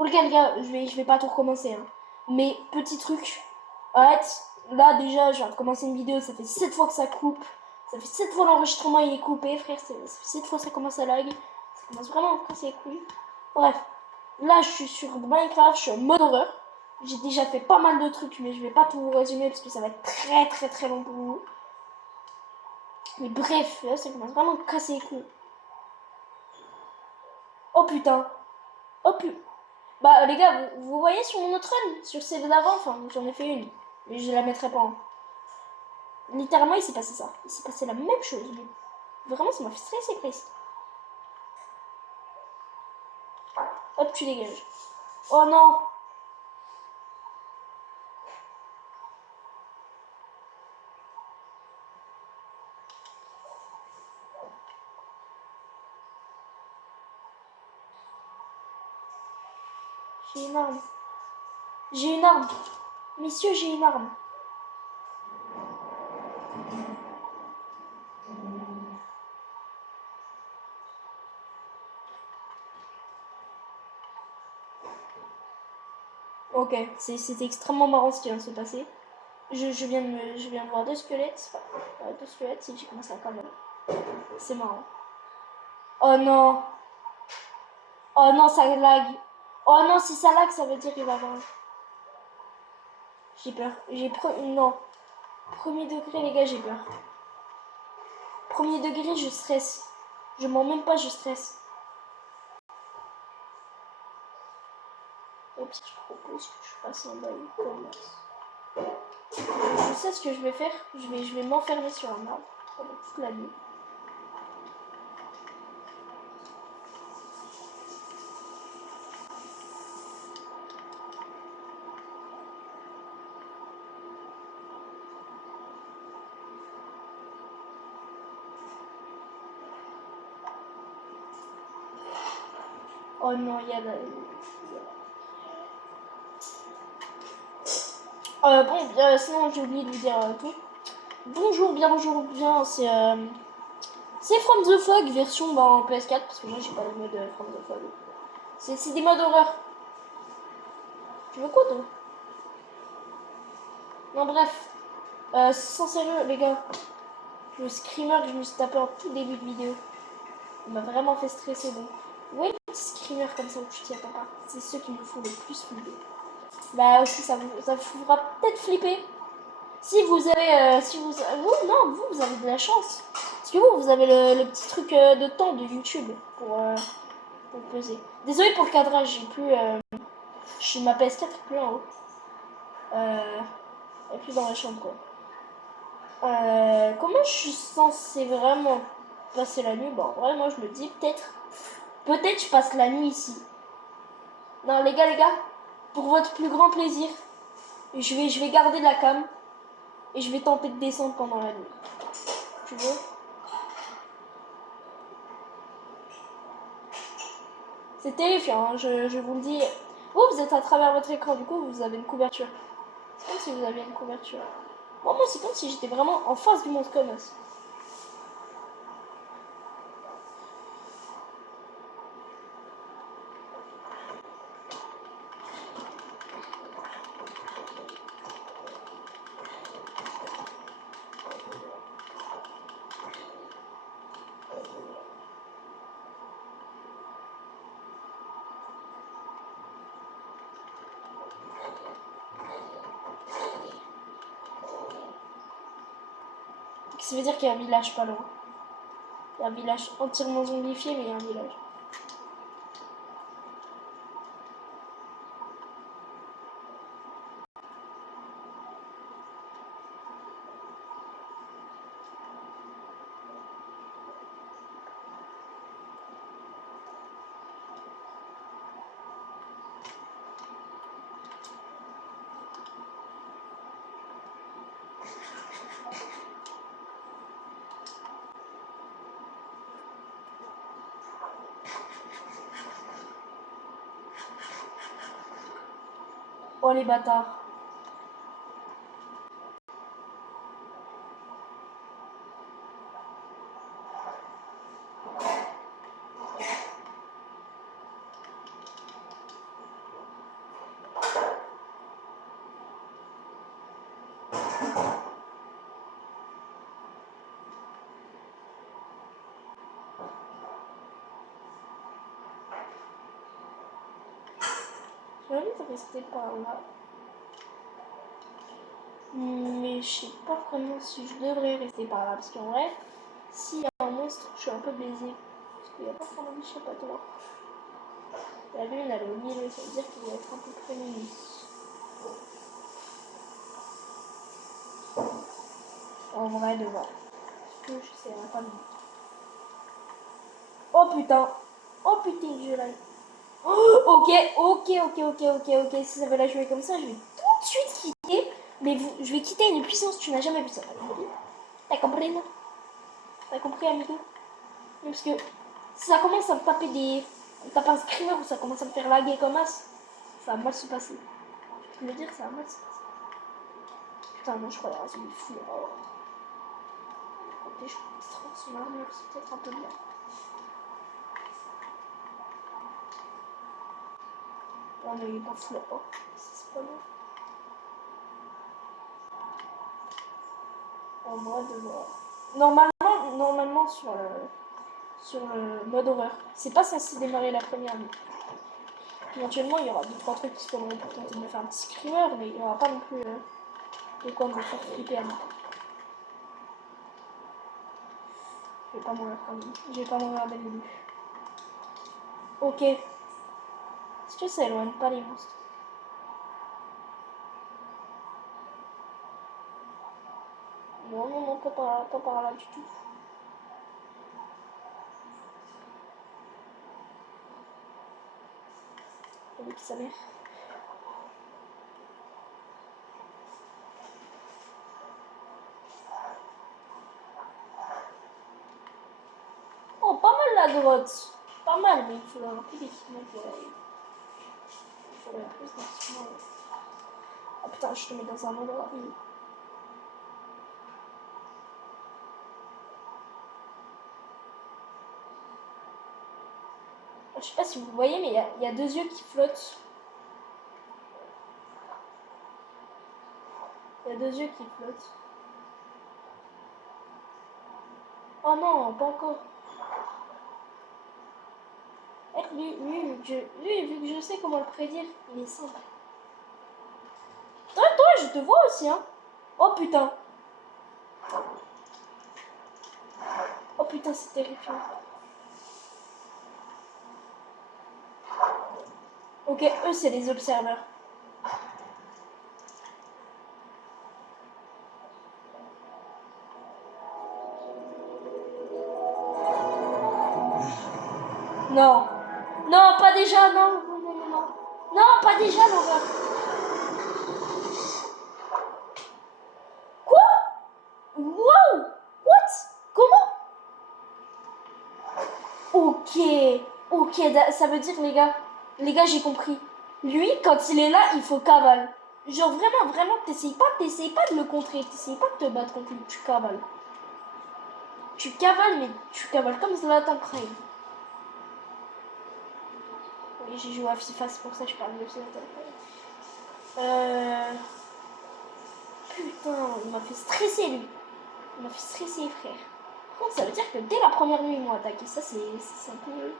Oh les gars, je vais pas tout recommencer. Hein. Mais petit truc. Arrête. Là déjà, je viens de commencer une vidéo, ça fait 7 fois que ça coupe. Ça fait 7 fois l'enregistrement il est coupé, frère. Ça fait 7 fois que ça commence à lag. Ça commence vraiment à casser les couilles. Bref. Là, je suis sur Minecraft, je suis en mode horreur. J'ai déjà fait pas mal de trucs, mais je vais pas tout vous résumer parce que ça va être très long pour vous. Mais bref, là, ça commence vraiment à casser les couilles. Oh putain. Oh putain. Bah les gars, vous voyez sur mon autre run, sur celle d'avant, enfin j'en ai fait une, mais je la mettrai pas en. Littéralement il s'est passé ça, il s'est passé la même chose. Vraiment ça m'a fait stresser Chris. Hop tu dégages. Oh non. J'ai une arme. J'ai une arme. Messieurs j'ai une arme. Ok, c'était extrêmement marrant ce qui vient de se passer. Je viens de voir deux squelettes. Enfin, deux squelettes, si j'ai commencé à quand même. C'est marrant. Oh non. Oh non, ça lag. Oh non, si ça lag, ça veut dire qu'il va avoir... J'ai peur. Non. Premier degré, les gars, j'ai peur. Premier degré, je stresse. Je mens même pas, je stresse. Et puis, je propose que je fasse un bail commerce. Je sais ce que je vais faire. Je vais m'enfermer sur un arbre pendant toute la nuit. Oh non, il y a la... bon, sinon j'ai oublié de vous dire tout. Bonjour, bien, c'est From the Fog version en PS4 parce que moi j'ai pas le mode From the Fog. C'est des modes horreur. Tu veux quoi toi? Non bref, sans sérieux les gars, le screamer que je me suis tapé en tout début de vidéo, il m'a vraiment fait stresser. Donc, ouais, les petits screamers comme ça où je t'y attends pas, c'est ceux qui me font le plus flipper. Bah aussi ça vous fera peut-être flipper. Si vous avez, vous avez de la chance. Parce que vous avez le petit truc de temps de YouTube pour peser. Désolé pour le cadrage, j'ai plus, ma PS4 est plus en haut. Elle est plus dans la chambre quoi. Comment je suis censée vraiment passer la nuit? Bon, en vrai, moi je me dis peut-être je passe la nuit ici. Non, les gars, pour votre plus grand plaisir, je vais garder la cam et je vais tenter de descendre pendant la nuit. Tu veux? C'est terrifiant, hein, je vous le dis. Vous êtes à travers votre écran, du coup, vous avez une couverture. C'est comme si vous aviez une couverture. Moi, c'est comme si j'étais vraiment en face du monstre comme ça. Ça veut dire qu'il y a un village pas loin. Il y a un village entièrement zombifié, mais il y a un village. Oh les bâtards. J'ai envie de rester par là. Mais je sais pas vraiment si je devrais rester par là. Parce qu'en vrai, s'il y a un monstre, je suis un peu baisée. Parce qu'il n'y a pas vraiment d'échappatoire. La lune, elle est au milieu, ça veut dire qu'il va être un peu près minuit. En vrai, de voir. Parce que je sais pas de. Oh putain! Oh putain, je l'ai. Oh, ok. Si ça veut la jouer comme ça, je vais tout de suite quitter. Mais je vais quitter une puissance, tu n'as jamais vu ça. T'as compris, non? T'as compris, amigo? Parce que si ça commence à me taper des. Me taper un screamer ou ça commence à me faire laguer comme as, ça va mal se passer. Je peux me dire, ça va mal se passer. Putain, non, je crois qu'il y a un fou. Oh. Je trouve son armure, c'est peut-être un peu bien. Non, mais il est pas fou là-bas. C'est pas bon. En mode. Normalement sur le mode horreur. C'est pas censé démarrer la première nuit. Éventuellement, il y aura 2-3 trucs qui se feront pour tenter de me faire un petit screamer, mais il n'y aura pas non plus de quoi me faire flipper à moi. Je vais pas mourir quand même. Je vais pas mourir dès le début. Ok. Est-ce que ça éloigne pas les monstres? Non, pas par là du tout. Avec sa mère. Oh, pas mal la droite. Pas mal, mais il faudrait un peu d'équipement pour aller. Il faudrait plus d'équipement. Ah putain, je te mets dans un endroit. Je sais pas si vous voyez, mais il y a 2 yeux qui flottent. Il y a 2 yeux qui flottent. Oh non, pas encore. Lui, vu que je sais comment le prédire, il est simple. Toi, je te vois aussi, hein. Oh putain. Oh putain, c'est terrifiant. Ok, eux, c'est les observeurs. Non. Non, pas déjà, non. Non. Non, pas déjà, l'horreur. Quoi? Wow. What? Comment? Ok, ça veut dire, les gars, j'ai compris. Lui, quand il est là, il faut cavale. Genre, vraiment, t'essayes pas de le contrer, t'essayes pas de te battre contre lui, tu cavales. Tu cavales, mais tu cavales comme Zlatan Kraï. Oui, j'ai joué à FIFA, c'est pour ça que je parle de Zlatan Kraï. Putain, il m'a fait stresser, lui. Il m'a fait stresser, frère. Par contre, ça veut dire que dès la première nuit, ils m'ont attaqué. Ça, c'est un peu...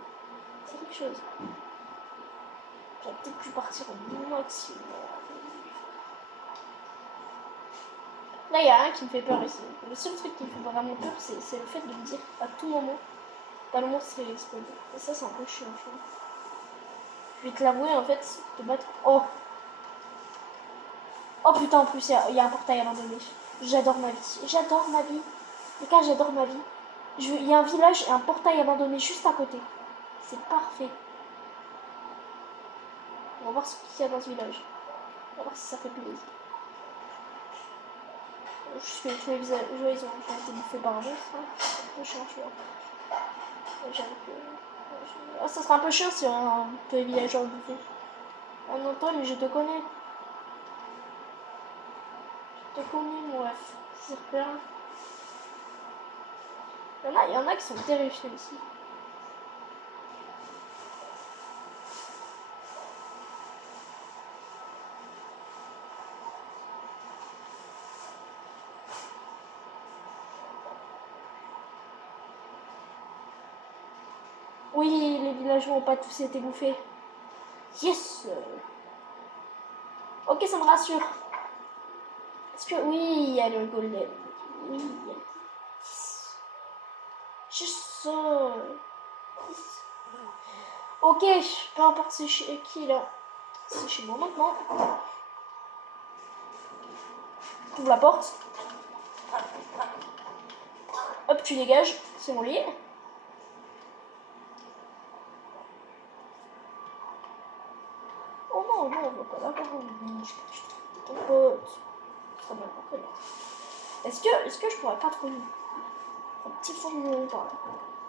C'est quelque chose. J'aurais peut-être pu partir au maximum. Là, il y a rien qui me fait peur ici. Le seul truc qui me fait vraiment peur, c'est le fait de me dire à tout moment, pas le monstre est explosé. Et ça, c'est un peu chiant, je trouve. Je vais te l'avouer, en fait, te battre. Oh! Oh putain, en plus, il y a un portail abandonné. J'adore ma vie. J'adore ma vie. Les gars, j'adore ma vie. Il y a un village et un portail abandonné juste à côté. C'est parfait. On va voir ce qu'il y a dans ce village. On va voir si ça fait plaisir. Je suis tous les visages. Ils ont été bouffés par un monstre. Hein. C'est un peu chiant, tu vois. J'avoue que. Ah, ça serait un peu chiant si un peu villageois bouffé. Oh non, toi, mais je te connais. Je te connais, mon ref. C'est super. Il y en a qui sont terrifiés ici. Oui, les villageois n'ont pas tous été bouffés. Yes! Ok, ça me rassure. Est-ce que... Oui, il y a le golem. Oui, il y a... Juste ça. Ok, peu importe c'est chez qui là. C'est chez moi maintenant. J'ouvre la porte. Hop, tu dégages. C'est mon lit. Oh non, non, on va pas l'avoir. Je suis ton pote. Ça va pas connaître. Est-ce que je pourrais pas trouver un petit fond par là?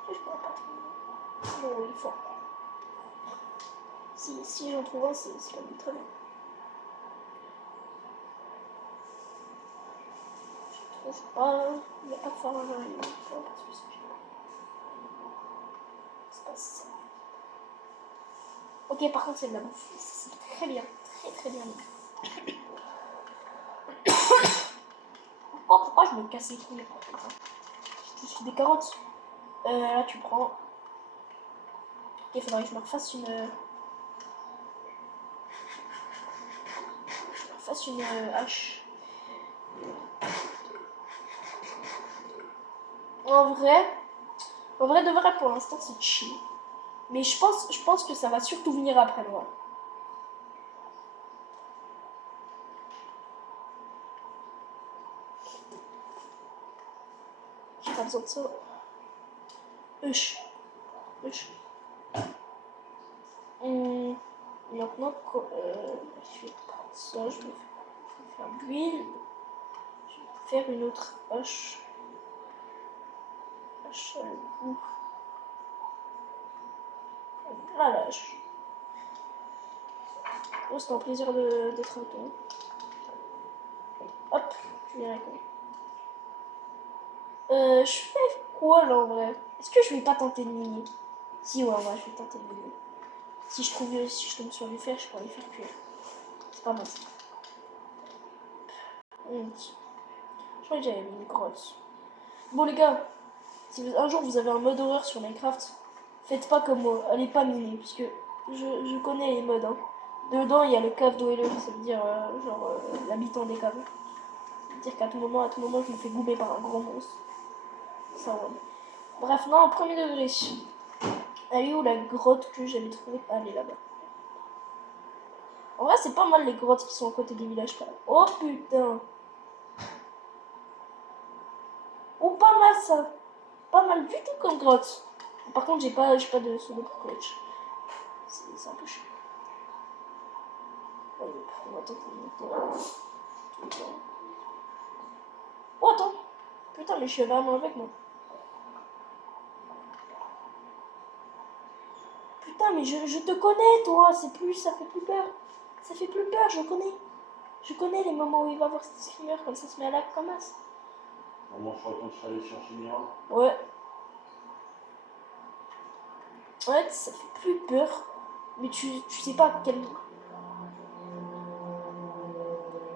Est-ce que je pourrais pas trouver? Non, il faut. Si j'en trouve un, c'est quand même très bien. Je trouve pas. Il n'y a pas de phare à l'arrière. C'est pas ça. Ok, par contre, c'est de la bouffe. C'est très bien. Très très bien. Pourquoi je me casse les couilles comme ça? Je suis des carottes. Là, tu prends. Ok, il faudrait que je me refasse une. Hache. En vrai de vrai, pour l'instant, c'est chill. Mais je pense que ça va surtout venir après moi. J'ai pas besoin de ça. Hush. Maintenant, je vais prendre ça, je vais faire de l'huile. Je vais faire une autre hache. Hache à bout. Là, la hache. Oh, c'est un plaisir d'être avec toi. Hop, je viens avec moi. Je fais quoi là en vrai? Est-ce que je vais pas tenter de miner? Si, ouais, je vais tenter de miner. Si je tombe sur du fer, je pourrais les faire cuire. C'est pas mal ça. Je crois que j'avais mis une grotte. Bon les gars, si un jour vous avez un mode horreur sur Minecraft, faites pas comme moi, allez pas miner, parce que je connais les modes. Hein. Dedans il y a le cave dweller, ça veut dire l'habitant des caves. Ça veut dire qu'à tout moment, je me fais goumer par un gros monstre. Ça ouais. Bref, non, premier degré. Elle est où la grotte que j'avais trouvée? Ah, elle est là-bas. En vrai, c'est pas mal les grottes qui sont à côté des villages quand même. Oh putain! Oh, pas mal ça! Pas mal du tout comme grotte. Par contre, j'ai pas de pseudo clutch. C'est un peu chiant. On va tenter de monter. Oh, attends! Putain, mais je suis vraiment avec moi. Putain, mais je te connais, toi! Ça fait plus peur. Ça fait plus peur, je connais. Je connais les moments où il va voir cette screamer, comme ça se met à la comme as. Moi, je retourne aller chercher Mira. Ouais. Ouais, ça fait plus peur. Mais tu sais pas quel.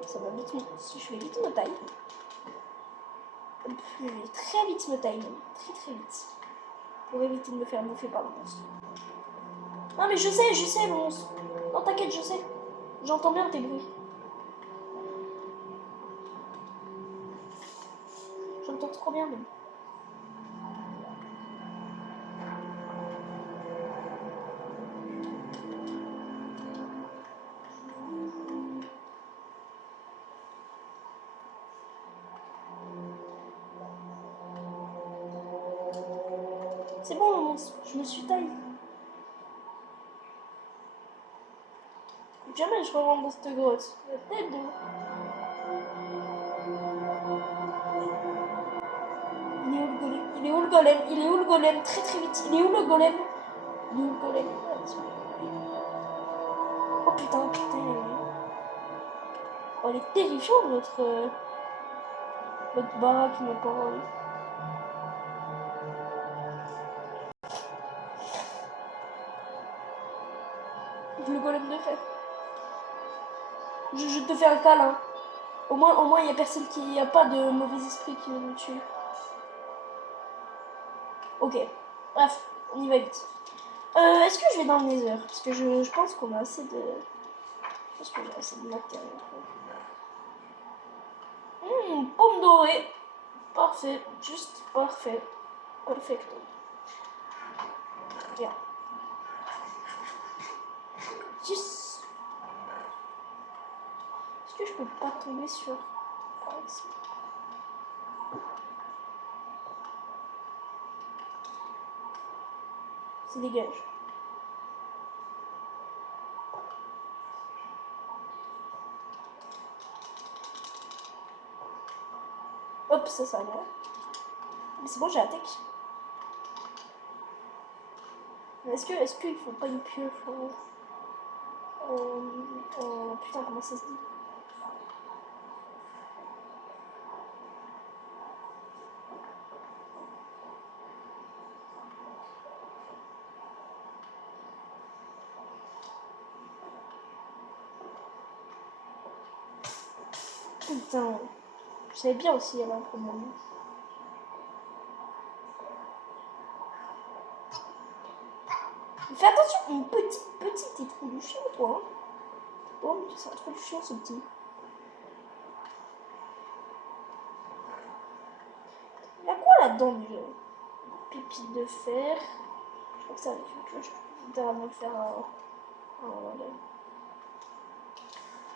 Ça va vite, si je vais vite me taille. Je vais très vite me taille, même. Très très vite. Pour éviter de me faire bouffer par le monstre. Non mais je sais, monstre. Non t'inquiète, je sais. J'entends bien tes bruits. J'entends trop bien même. C'est bon, monstre, je me suis taillé. Jamais je rentre dans cette grotte. La tête de... Il est où le golem? Il est où le golem? Très très vite. Il est où le golem? Il est où le golem? Oh putain. Oh, elle est terrifiante notre baraque, mes paroles. Le golem de fer. Je te fais un câlin. Au moins, il n'y a personne qui... Il n'y a pas de mauvais esprit qui va nous tuer. Ok. Bref, on y va vite. Est-ce que je vais dans le nether? Parce que je pense qu'on a assez de... Je pense que j'ai assez de matériel. Pomme dorée. Parfait. Juste parfait. Perfecto. Bien. Yes. Est-ce que je peux pas tomber sur... C'est dégage. Hop, ça va. Mais c'est bon, j'ai la tech. Est-ce qu'il faut pas une pioche putain, comment ça se dit? Putain, je savais bien aussi, il y avait un problème. Fais attention, une petite, t'es trop du chien, toi. Hein. Oh, c'est un trop du chien, ce petit. Il y a quoi là-dedans déjà? Pépite de fer. Je crois que ça avec une pioche. Je vais vraiment faire un. Voilà.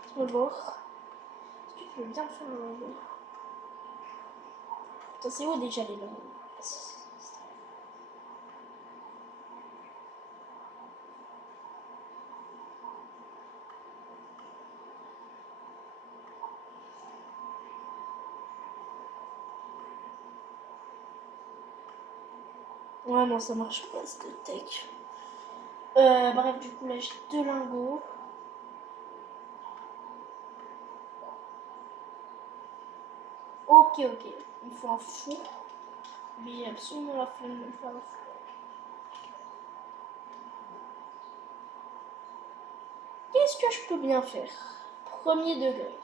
Je vais voir. Est-ce que tu veux bien faire un. Putain, c'est où déjà les langues? Ouais, non, ça marche pas, cette tech. Bref, du coup, là, j'ai 2 lingots. Ok. Il me faut un four. Mais absolument la flemme de me faire un four. Qu'est-ce que je peux bien faire? Premier degré.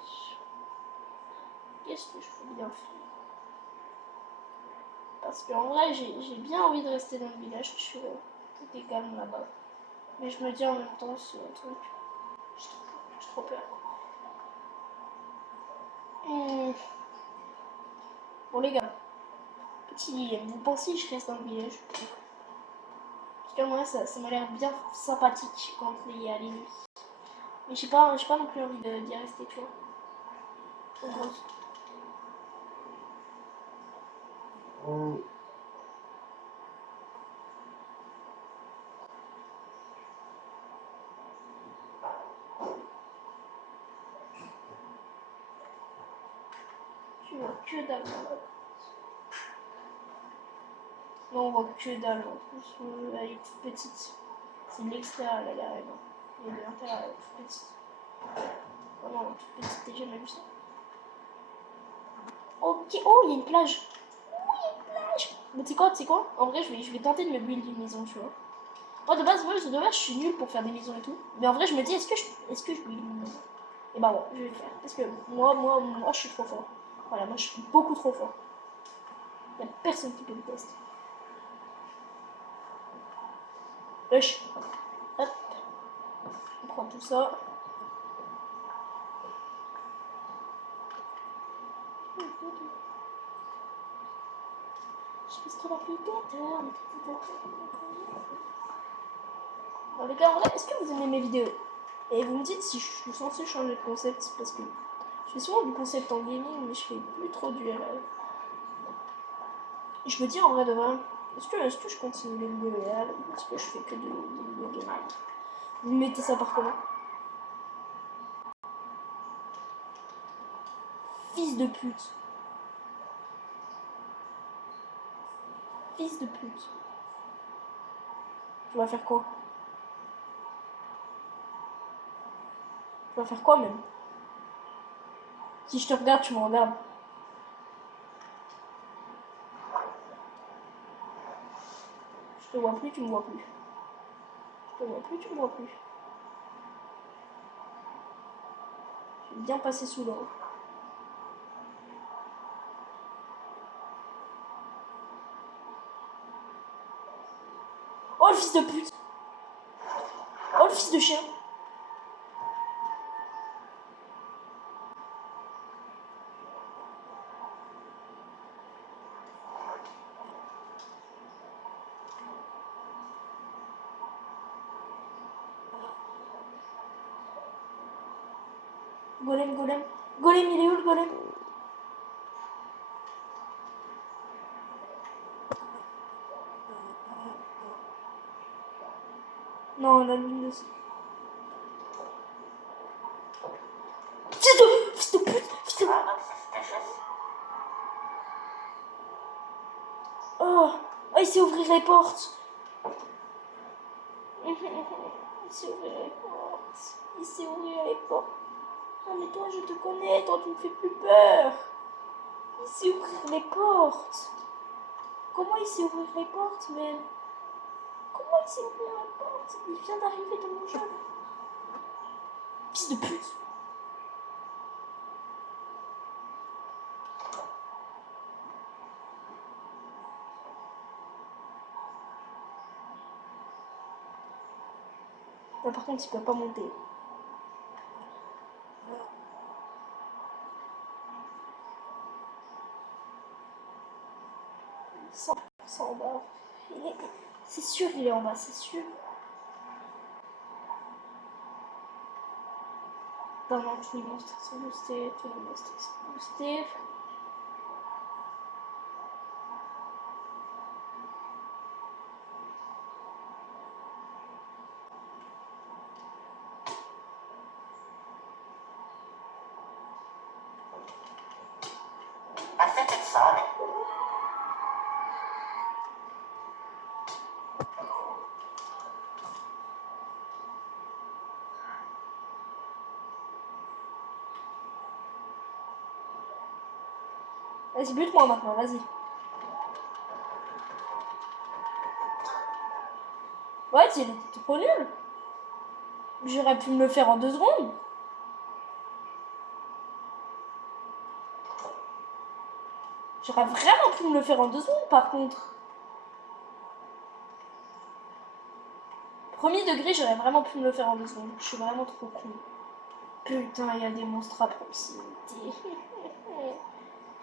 Qu'est-ce que je peux bien faire? Parce qu'en vrai, j'ai bien envie de rester dans le village. Tout est calme là-bas. Mais je me dis en même temps, ce truc. J'ai trop peur. Bon, les gars. Petit dilemme. Vous pensez que je reste dans le village? Parce que moi, ça m'a l'air bien sympathique quand il y a les nuits. Mais j'ai pas non plus envie d'y rester, tu vois. En gros. Tu vois que dalle. Non, on voit que dalle. En plus, elle est toute petite. C'est de l'extérieur, elle a l'air énorme. Et de l'intérieur, elle est toute petite. Vraiment, toute petite, t'as jamais vu ça. Ok, oh, il y a une plage. Mais tu sais quoi? En vrai, je vais tenter de me build une maison, tu vois. Moi, de base, je suis nulle pour faire des maisons et tout. Mais en vrai, je me dis, est-ce que je build une maison? Et bah ouais, je vais le faire. Parce que moi, je suis trop fort. Voilà, moi, je suis beaucoup trop fort. Il n'y a personne qui peut me tester. Hush. Hop. On prend tout ça. Je pense qu'il a plus d'heures. Bon, les gars, en vrai, est-ce que vous aimez mes vidéos? Et vous me dites si je suis censée changer de concept, parce que je fais souvent du concept en gaming, mais je fais plus trop du RL. Et je me dis en vrai de vrai, est-ce que je continue les vidéos RL ou est-ce que je fais que des vidéos gaming? Vous mettez ça par comment? Fils de pute. Fils de pute. Tu vas faire quoi? Tu vas faire quoi même? Si je te regarde, tu me regardes. Je te vois plus, tu me vois plus. Je te vois plus, tu me vois plus. Je vais bien passer sous l'eau. Oh le fils de pute! Oh le fils de chien! Golem, golem. Golem, il est où le golem? Non, la lune de... Fils de pute! Fils de... Oh, il sait ouvrir les portes. Il sait ouvrir les portes. Il sait ouvrir les portes. Ah mais toi je te connais, toi tu me fais plus peur. Il sait ouvrir les portes. Comment il sait ouvrir les portes même? Comment il sait ouvrir les portes? Il vient d'arriver dans mon jeu. Fils de pute. Là, par contre il peut pas monter. En bas. C'est sûr il est en bas, c'est sûr. Non, non, tous les monstres sont boostés, tous les monstres sont boostés. I think it's Sonic. Vas-y, bute-moi maintenant, vas-y. Ouais, il était trop nul. J'aurais pu me le faire en 2 secondes. J'aurais vraiment pu me le faire en 2 secondes, par contre. Premier degré, j'aurais vraiment pu me le faire en 2 secondes. Je suis vraiment trop con. Putain, il y a des monstres à proximité.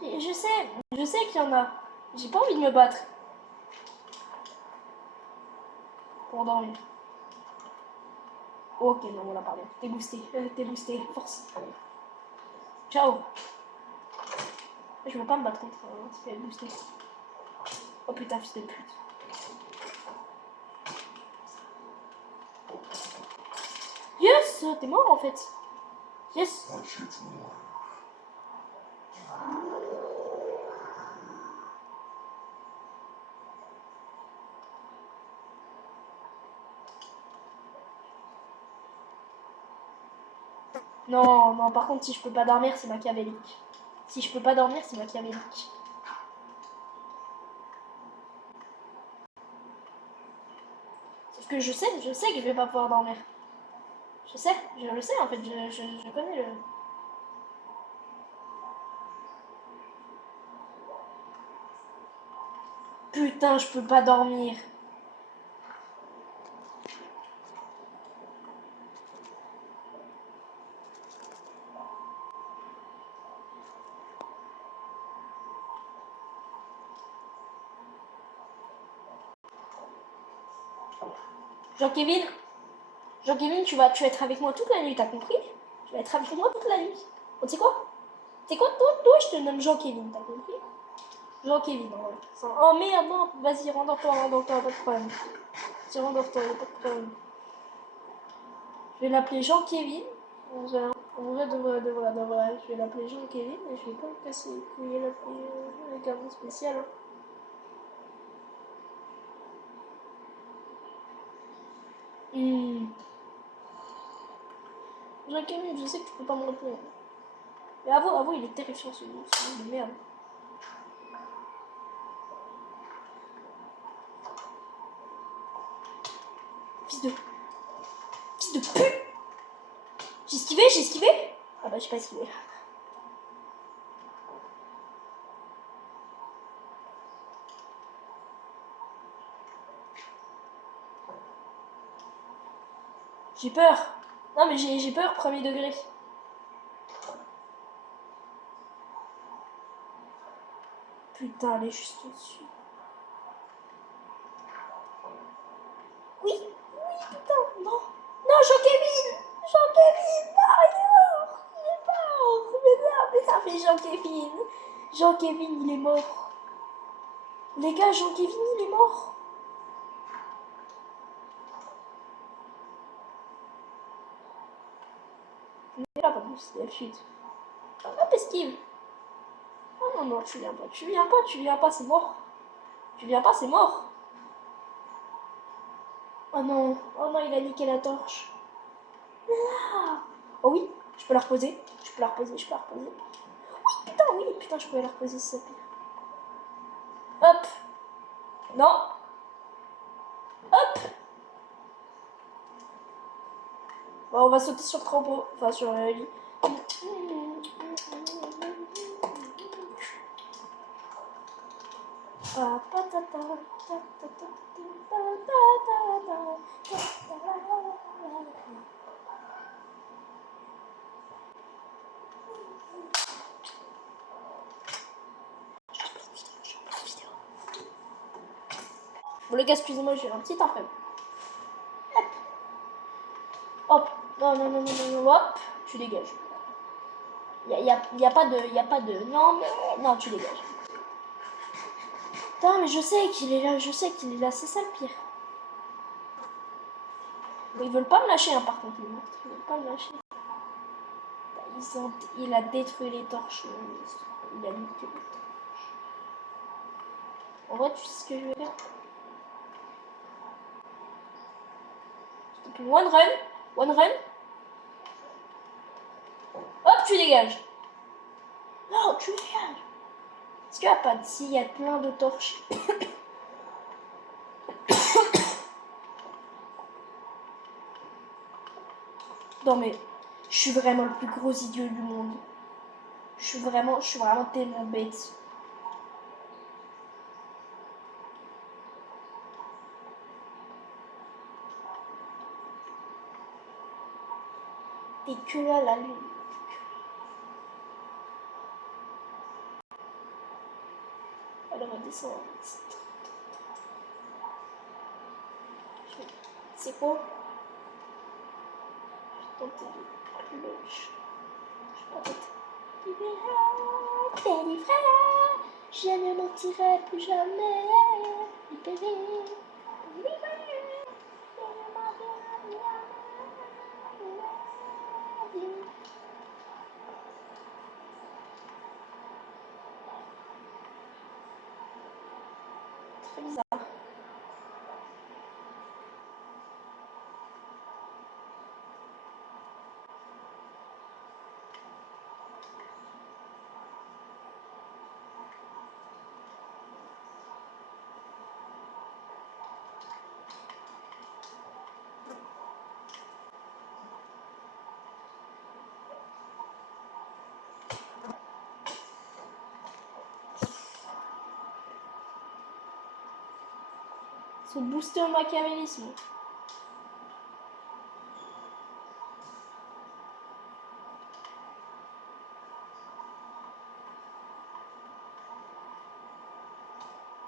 Je sais qu'il y en a. J'ai pas envie de me battre. Pour dormir. Ok, non, voilà, pardon. T'es boosté, force. Ciao. Je veux pas me battre contre un c'est boosté. Oh putain, fils de pute. Yes, t'es mort en fait. Yes. Non, non, par contre, si je peux pas dormir, c'est machiavélique. Si je peux pas dormir, c'est machiavélique. Sauf que je sais que je vais pas pouvoir dormir. Je le sais en fait, je connais le... Putain, je peux pas dormir. Jean-Kevin, tu vas être avec moi toute la nuit, t'as compris? Tu vas être avec moi toute la nuit. Oh, tu sais quoi? Tu sais quoi? Toi, je te nomme Jean-Kevin, t'as compris? Jean-Kevin, ouais. Oh merde, non, vas-y, rendors-toi, pas de problème. Vas-y, rendors-toi, pas de problème. Je vais l'appeler Jean-Kevin. En vrai, de vrai. Je vais l'appeler Jean-Kevin et je vais pas me casser les couilles et l'appeler avec un nom spécial. Hein. Jean-Kevin, je sais que tu peux pas me répondre. Mais avoue, il est terrifiant ce nom de merde. Fils de pute! J'ai esquivé? Ah bah j'ai pas esquivé. J'ai peur. Non mais j'ai peur, premier degré. Putain, elle est juste au-dessus. Oui, putain, non. Non, Jean-Kevin, non, il est mort. mais Jean-Kévin. Jean-Kévin, il est mort. Les gars, Jean-Kévin, il est mort. Mais là, pas plus, c'est la chute. Hop, esquive. Oh non, non, tu viens pas, tu viens pas, tu viens pas, c'est mort. Tu viens pas, c'est mort. Oh non, il a niqué la torche. Là. Oh oui, je peux la reposer. Je peux la reposer, je peux la reposer. Oui, putain, je pouvais la reposer si ça pire. Hop. Non. Hop. Bon, on va sauter sur le trampo. Enfin, sur le lit. Bon les gars, excusez-moi, j'ai un petit imprévu. Hop. Hop. Non, non, non, non, non, non, hop. Tu dégages. Y a pas de... Non, mais... Non, tu dégages. Putain, mais je sais qu'il est là, c'est ça le pire. Bon, ils veulent pas me lâcher, hein, par contre, les monstres. Ils veulent pas me lâcher. Il a détruit les torches, le monstre. Il a niqué les torches. En vrai, tu sais ce que je vais faire? One run. One run. Hop, tu dégages. Non, tu dégages. Est-ce qu'il n'y a pas de... Si, il y a plein de torches. Non mais, je suis vraiment le plus gros idiot du monde. Je suis vraiment tellement bête. T'es que là, la lune. Elle redescend. C'est quoi? Je vais tenter de cloche. Je vais pas tenter. Libéra, délivrera, je ne mentirai plus jamais. Libéré, libéré. Très bizarre. Ils sont boostés au machiavélisme.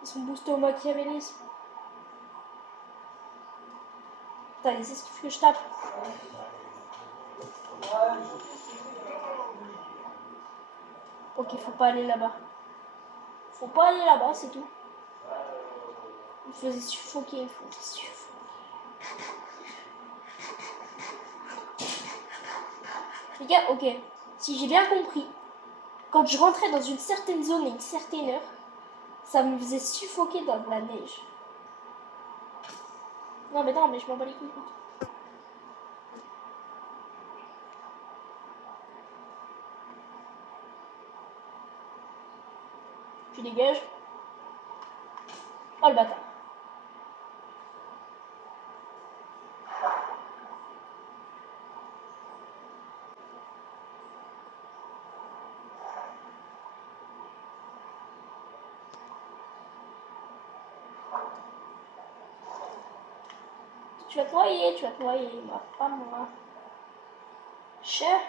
Ils sont boostés au machiavélisme. Putain, c'est ce que je tape. Ok, faut pas aller là-bas. Faut pas aller là-bas, c'est tout. Il faisait suffoquer, il faisait suffoquer. Les gars, ok. Si j'ai bien compris, quand je rentrais dans une certaine zone et une certaine heure, ça me faisait suffoquer dans de la neige. Non, mais je m'en bats les couilles. Tu dégages. Oh le bâtard. Tu vas te noyer, moi, pas moi. Cher.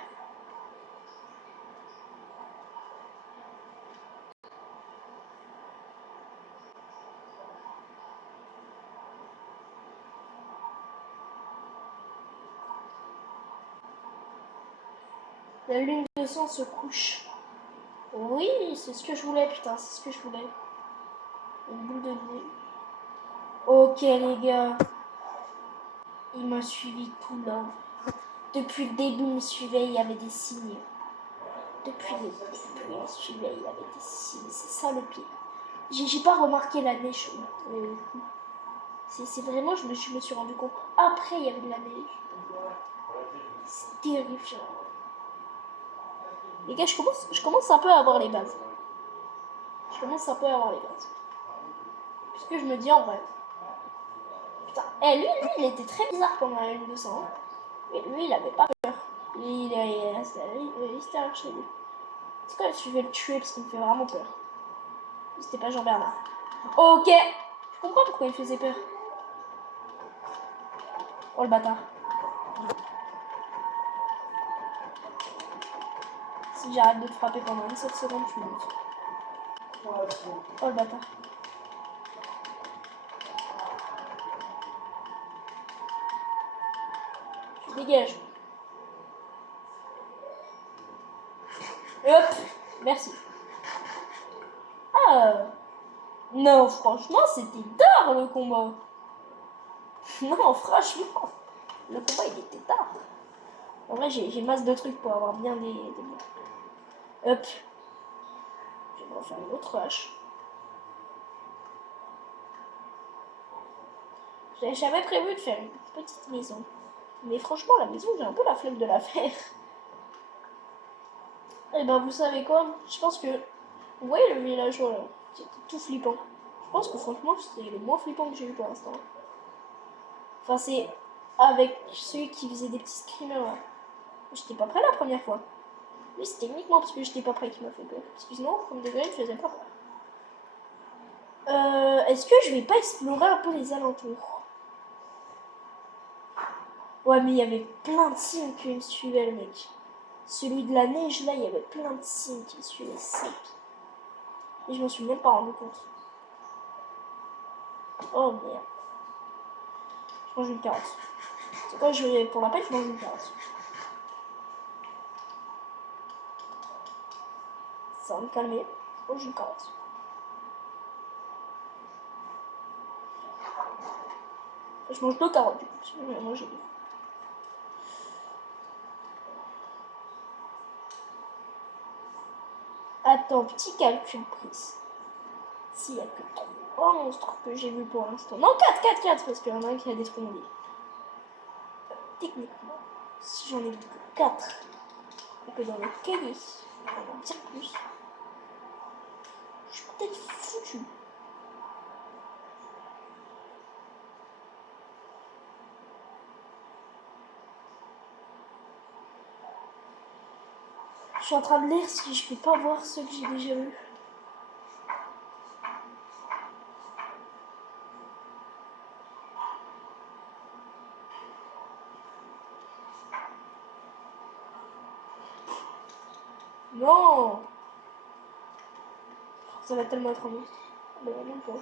La lune de sang se couche. Oui, c'est ce que je voulais, putain, c'est ce que je voulais. Une boule de nez. Ok, les gars. Il m'a suivi tout là. Depuis le début, il me suivait, il y avait des signes. Depuis le début, il me suivait, il y avait des signes. C'est ça le pire. J'ai pas remarqué la neige. C'est vraiment, je me suis rendu compte. Après, il y avait de la neige. C'est terrifiant. Les gars, je commence un peu à avoir les bases. Je commence un peu à avoir les bases. Puisque je me dis en vrai. Putain, lui, il était très bizarre pendant la lune de sang. Mais lui, il avait pas peur. Il restait chez lui. C'est quoi, je vais le tuer parce qu'il me fait vraiment peur. C'était pas Jean-Bernard. Ok. Je comprends pourquoi il faisait peur. Oh le bâtard. Si j'arrête de te frapper pendant 17 secondes, tu me montes. Oh le bâtard. Tu dégages. Hop. Merci. Ah. Non, franchement, c'était tard le combat. Non, franchement. Le combat, il était tard. En vrai, j'ai masse de trucs pour avoir bien des... Hop. Je vais me refaire une autre hache. J'avais prévu de faire une petite maison. Mais franchement, la maison, j'ai un peu la flemme de la faire. Et ben, vous savez quoi? Je pense que... Vous voyez le villageois là? C'était tout flippant. Je pense que franchement, c'était le moins flippant que j'ai eu pour l'instant. Enfin, c'est avec celui qui faisait des petits screamers là. J'étais pas prêt la première fois. Lui, c'était uniquement parce que j'étais pas prêt qui m'a fait peur. Parce que sinon, au premier degré, il faisait pas peur. Est-ce que je vais pas explorer un peu les alentours? Ouais, mais il y avait plein de signes qui me suivaient, le mec. Celui de la neige, là, il y avait plein de signes qui me suivaient. Et je m'en suis même pas rendu compte. Oh merde. Je mange une carotte. C'est quoi, pour la peine, je mange une carotte. Ça va me calmer. Je mange une carotte. Je mange 2 carottes, du coup. Sinon, j'en ai mangé 2. Attends, petit calcul prise. S'il n'y a que 3 monstres que j'ai vus pour l'instant. Non, 4, parce qu'il y en a un qui a détruit mon lit. Techniquement, si j'en ai vu que 4, et que dans le cahier, il y en a bien plus, je suis peut-être foutu. Je suis en train de lire si je peux pas voir ceux que j'ai déjà vus. Non! Ça va tellement être un monstre. Mais non pas.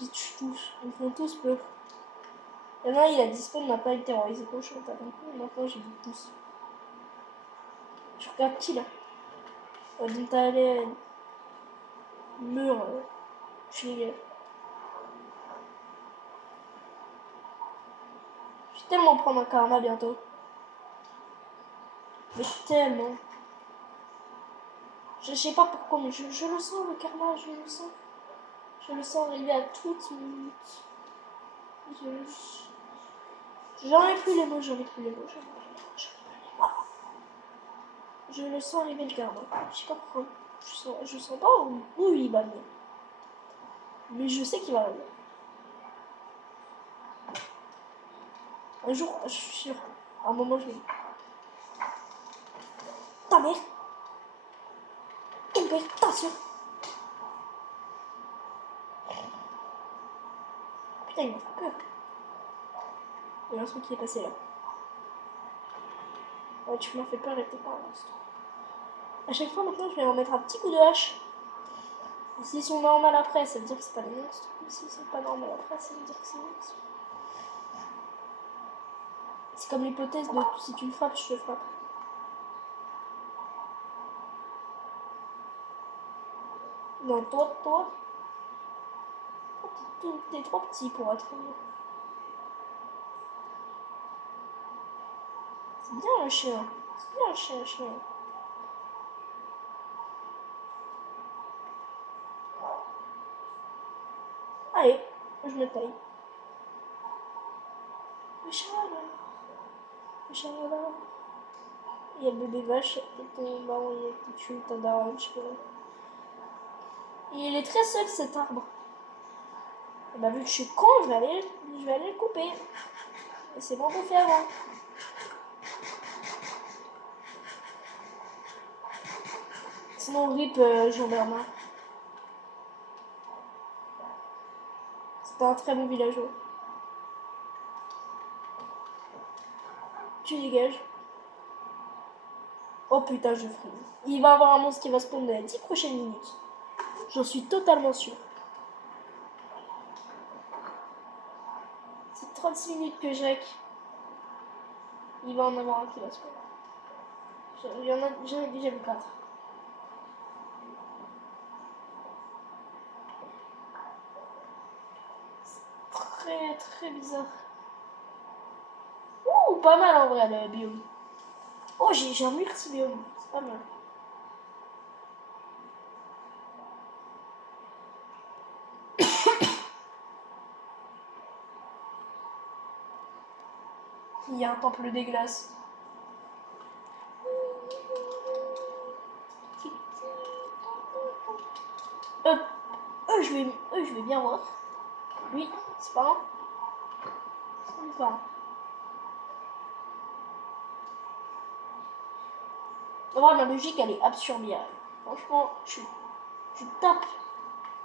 Ils tuent tous. Ils font tous peur. Il y en a un, il a disparu, n'a pas été terrorisé quand je suis en train de maintenant j'ai vu tous. Je regarde qui là? Dintalen. Mur. Je suis les gars. Je vais tellement prendre un karma bientôt. Mais tellement. Je sais pas pourquoi, mais je le sens le karma, je le sens. Je le sens arriver à toute minute. J'en ai plus les mots, j'en ai plus les mots, j'en ai plus les mots, j'en ai plus les mots. Je le sens arriver le karma. Je sais pas pourquoi. Je sens pas où il va venir. Mais je sais qu'il va venir. Un jour, je suis sûr. À un moment, je vais. Ta mère! Ton père, ta soeur! Putain, il m'a fait peur. Il y a un truc qui est passé là. Ouais, tu m'as fait peur et t'es pas un monstre. À chaque fois maintenant, je vais en mettre un petit coup de hache. S'ils sont normales après, ça veut dire que c'est pas des monstres. S'ils sont pas normales après, ça veut dire que c'est des monstres. C'est comme l'hypothèse de si tu me frappes, je te frappe. Non, toi. T'es trop petit pour être. C'est bien le chien. C'est bien le chien. Allez, je me taille. Le chalala. Il y a le bébé vache, et ton baron, il est tué, ta daronne, je sais pas. Et il est très seul cet arbre. Et bah vu que je suis con, je vais aller le couper. Et c'est bon qu'on fait avant. Sinon rip Jean-Bernard. C'était un très bon villageois. Tu dégages. Oh putain, je frise. Il va y avoir un monstre qui va spawn dans les 10 prochaines minutes. J'en suis totalement sûr. C'est 36 minutes que je rec. Il va en avoir un qui va spawn. J'en ai déjà vu 4. Très très bizarre. Ouh, pas mal en vrai le biome. Oh, j'ai un multi-biome. C'est pas mal. Il y a un temple des glaces. Je vais bien voir. Oui, c'est pas un. C'est pas un. En vrai, ma logique, elle est absurde. Franchement, je tape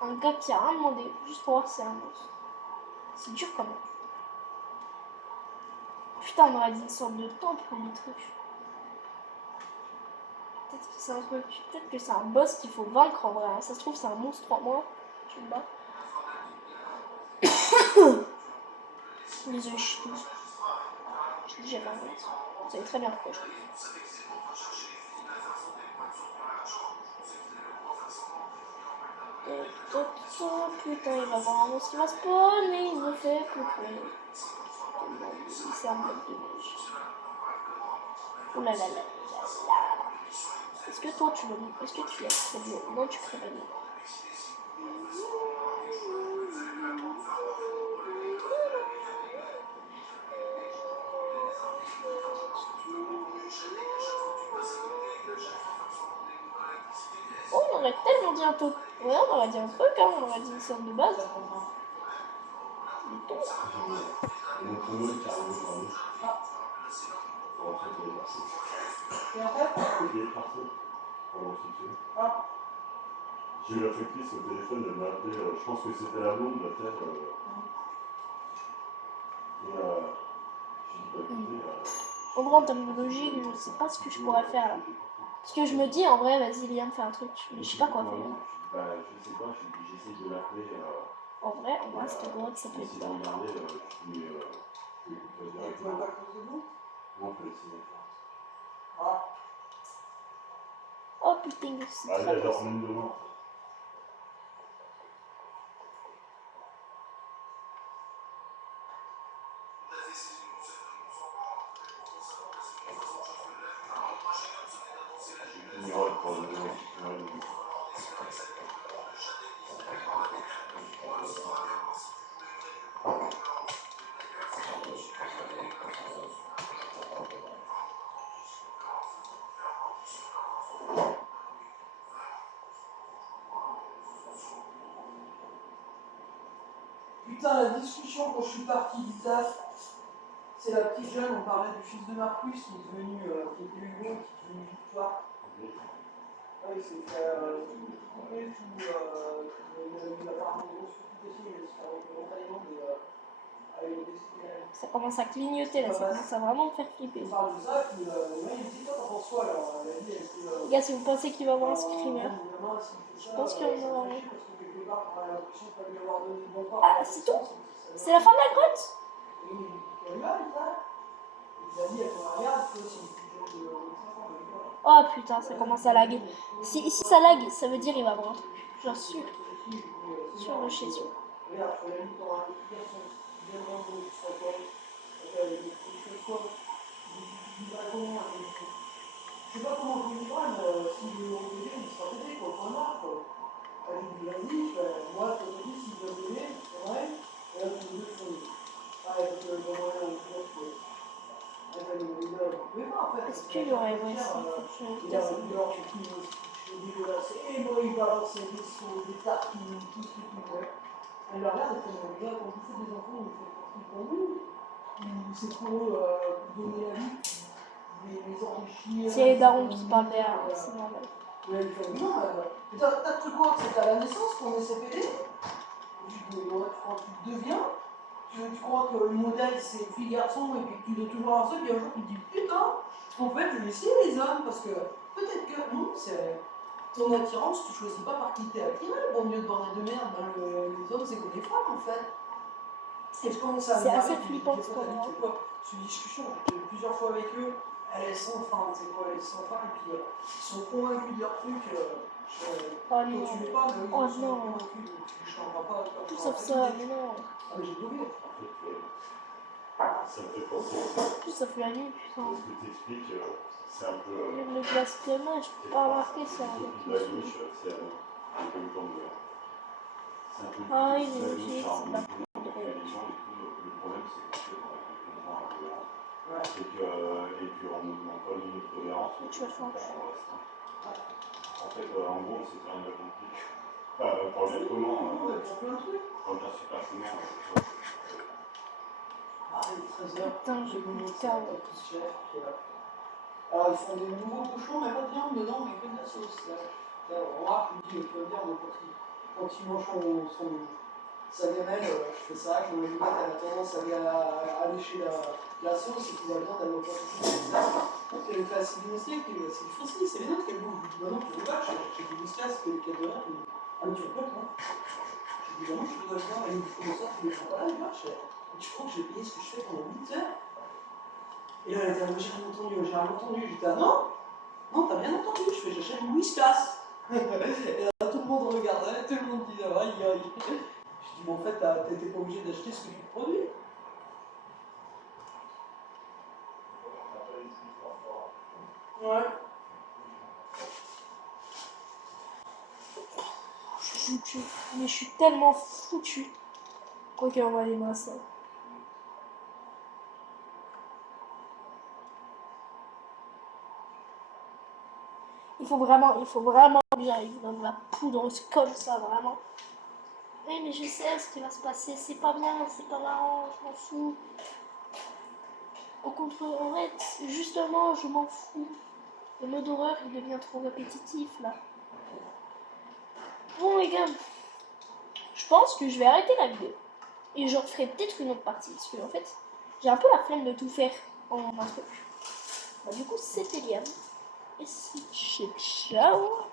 un gars qui a rien demandé juste pour voir si c'est un monstre. C'est dur quand même. Putain, on aurait dit une sorte de temple, les trucs. Peut-être que c'est un truc. Peut-être que c'est un boss qu'il faut vaincre en vrai. Ça se trouve, c'est un monstre en moins. Je me bats. Désolé, je suis tous. J'ai déjà fait un boss. Vous savez très bien pourquoi je fais. Oh putain, il va avoir un monstre qui va spawn et il me fait couper. C'est un bloc de neige. Oh là là là là. Est-ce que toi tu l'as? Est-ce que tu l'as très bien? Non, tu crées pas bien. Oh, on aurait tellement dit un truc. Ouais, on aurait dit un truc, hein, on aurait dit une sorte de base. J'ai eu la factrice au téléphone, elle m'a appelé, je pense que c'était la blonde, la tête. J'ai dit, En vrai, en termes de logique, je ne sais pas ce que je pourrais faire là. Parce que je me dis, en vrai, vas-y, viens me faire un truc. Mais je sais pas quoi faire. je sais pas, j'essaie de l'appeler. En vrai, cette drogue, ça peut être pas mal. Oh putain, c'est très Elle bon. dort même demain. Putain, la discussion quand je suis parti du taf, c'est la petite jeune, on parlait du fils de Marcus qui est devenu, qui était Hugo, qui est devenu Victoire. Ah, il s'est fait tout couper, il a apparemment des grosses complications, il a fait un entraînement avec des décès. Ça commence à clignoter là, ça commence à vraiment me faire flipper. On parle de ça, puis il me dit, toi t'en penses quoi alors? Les gars, si vous pensez qu'il va y avoir un screamer, je pense qu'il y en aura un. Ah, c'est tout? C'est la fin de la grotte? Il a dit, elle me regarde, tu vois, c'est une petite jeune de 5 ans, elle dit, Oh putain, ça commence à laguer. Si ça lag, ça veut dire il va avoir un truc. J'en suis sûr de chez eux. regarde, je fais la limite dans un petit garçon, bien loin de l'autre, sur quoi, je fais quoi, je dis pas comment, je sais pas comment je lui parle, si le bébé, il sera bébé, quoi, point barre, quoi. Elle lui dit, vas-y, moi, je te dis, si je veux bébé, c'est vrai, et là, tu me dis, ah, parce que dans mon on peut Est-ce qu'il y aurait ouais, c'est il a alors je suis dégueulasse. Et moi, il balançait des sauts, des tartines, tout ce qu'il voulait. Elle le regarde, elle fait, mais les gars, quand vous faites des enfants, vous faites partie pour vous. Ou c'est pour eux donner la vie, les enrichir. c'est les darons qui parlent derrière, c'est normal. Mais elle fait, non, t'as cru quoi que c'était à la naissance qu'on est CPD? Tu crois que tu deviens? Tu crois que le modèle c'est fille-garçon et puis que tu dois toujours avoir ça, puis un jour tu te dis putain, en fait je vais essayer les hommes parce que peut-être que non, c'est ton attirance, tu choisis pas par qui t'es attiré, bon mieux de bordel de merde, ben, les hommes c'est comme les femmes en fait. Et je commence à C'est assez flippant ce qu'on a. Je suis chiant, j'ai eu plusieurs fois avec eux, elles sont fins, c'est quoi, elles sont fins, et puis ils sont convaincus de leur truc. Oh Toi non, tu l'es pas, mais oh ils sont non, convaincus, donc je changerai pas. tout sauf ça, mais non, Ah mais j'ai doublé. Ça me fait penser tout sauf la nuit, putain. ce que tu expliques, c'est un peu. Le blasphème, je peux pas remarquer ça. Sophie de la gauche, c'est un peu comme. C'est un peu Ah oui, la mais gauche, j'ai ça c'est pas remonte beaucoup quand tu fais les gens et tout. Le problème, c'est que tu es dans les gens incohérents. Ouais. Et puis on ne demande pas une autre tolérance, mais Tu vas changer. on reste. En fait, en gros, on s'est rien de compliqué. Pour le bien commun, Pour plein de trucs. quand je suis partenaire, Ah, il est 13h. Putain, j'ai plus de carreaux. Alors, ils font des nouveaux bouchons, mais pas de viande dedans, mais que de la sauce. Là, on remarque, je me dis, tu vas dire, quand il mange sa gamelle, je fais ça, je me dis, elle a tendance à lécher la sauce, et puis la viande, elle va pas toucher comme ça. Donc, elle fait assez bien steak, c'est du fossile, c'est les nôtres qu'elle bouffe. Je dis, bah non, tu veux pas, j'ai du whiskas, c'est le cas de rien. Ah, mais tu veux pas, toi? Je dis, bah non, je te dois bien, elle me dit, comment ça, tu veux pas là, je marche. Tu crois que j'ai payé ce que je fais pendant 8 heures? Et là, elle était j'ai rien entendu. J'étais non, t'as bien entendu. Je fais, j'achète du whiskas. Et là, tout le monde regardait, tout le monde disait, aïe, aïe. Je dis, mais en fait, t'étais pas obligé d'acheter ce que tu produis. Ouais. Je suis foutu, mais je suis tellement foutu. Ok, on va aller moi ça. Il faut vraiment que j'arrive dans de la poudre comme ça, vraiment. Oui, mais je sais ce qui va se passer, c'est pas bien, c'est pas marrant, je m'en fous. Au contraire, en fait, justement, je m'en fous. Le mode horreur, il devient trop répétitif, là. Bon, les gars, je pense que je vais arrêter la vidéo. Et je referai peut-être une autre partie, parce que, en fait, j'ai un peu la flemme de tout faire en un truc. Bah, du coup, c'était Liam. Et c'est ciao.